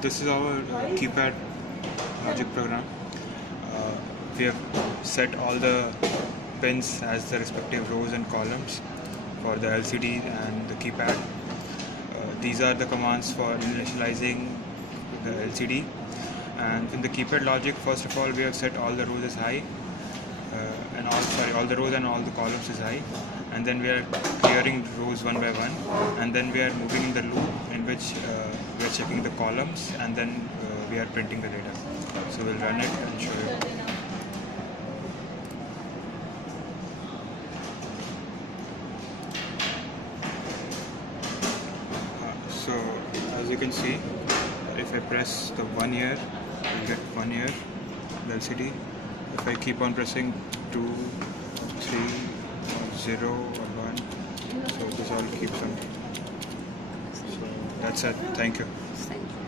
This is our keypad logic program. We have set all the pins as the respective rows and columns for the LCD and the keypad. These are the commands for initializing the LCD. And in the keypad logic, first of all, we have set all the rows as high, all the rows and all the columns is high, and then we are clearing rows one by one, and then we are moving in the loop in which we are checking the columns, and then we are printing the data. So we'll run it and show you. So as you can see, if I press the 1 year, I'll get 1 year LCD. If I keep on pressing 2, 3, or 0 or 1, so this all keeps on. So that's it. Thank you. Thank you.